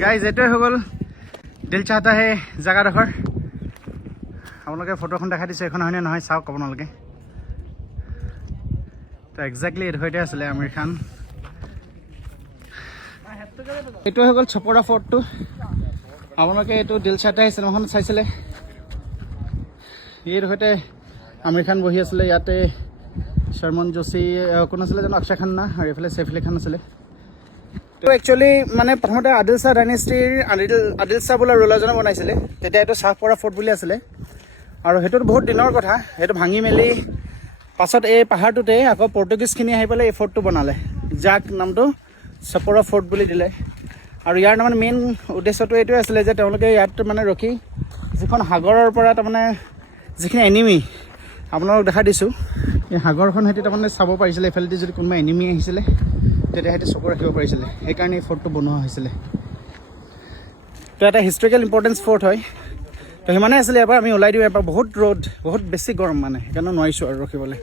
guys এইটোৱে হৈ গ'ল দিল চাহতা হে জেগাডোখৰ আপোনালোকে ফটোখন দেখাই দিছোঁ এইখন হয়নে নহয় চাওক আপোনালোকে তো একজেক্টলি এইডোখৰতে আছিলে আমিৰ খান এইটো হৈ গ'ল ছপৰা ফৰ্টটো আপোনালোকে এইটো দিল চাহতা হে চিনেমাখন চাইছিলে এইডোখৰতে আমিৰ খান বহি আছিলে ইয়াতে শৰ্মন যোশী কোন আছিলে জানো অক্ষয় খান্না আৰু এইফালে চেইফ আলি খান আছিলে তো একচুৱেলি মানে প্ৰথমতে আদিল শ্বাহ ডাইনেষ্টিৰ আদিল শ্বাহ বোলা ৰুলাৰজনে বনাইছিলে তেতিয়া এইটো চাহপৰা ফৰ্ট বুলি আছিলে আৰু সেইটোত বহুত দিনৰ কথা সেইটো ভাঙি মেলি পাছত এই পাহাৰটোতে আকৌ পৰ্তুগীজখিনি আহি পেলাই এই ফৰ্টটো বনালে যাক নামটো ছপৰা ফৰ্ট বুলি দিলে আৰু ইয়াৰ তাৰমানে মেইন উদ্দেশ্যটো এইটোৱে আছিলে যে তেওঁলোকে ইয়াত মানে ৰখি যিখন সাগৰৰ পৰা তাৰমানে যিখিনি এনিমি আপোনালোকক দেখাই দিছোঁ এই সাগৰখন সিহঁতি তাৰমানে চাব পাৰিছিলে এইফালেদি যদি কোনোবা এনিমি আহিছিলে তেতিয়া সিহঁতি চকু ৰাখিব পাৰিছিলে সেইকাৰণে এই ফৰ্টটো বনোৱা হৈছিলে তো এটা হিষ্টৰিকেল ইম্পৰ্টেঞ্চ ফৰ্ট হয় তো সিমানে আছিলে এবাৰ আমি ওলাই দিওঁ এবাৰ বহুত ৰ'দ বহুত বেছি গৰম মানে সেইকাৰণে নোৱাৰিছোঁ আৰু ৰখিবলৈ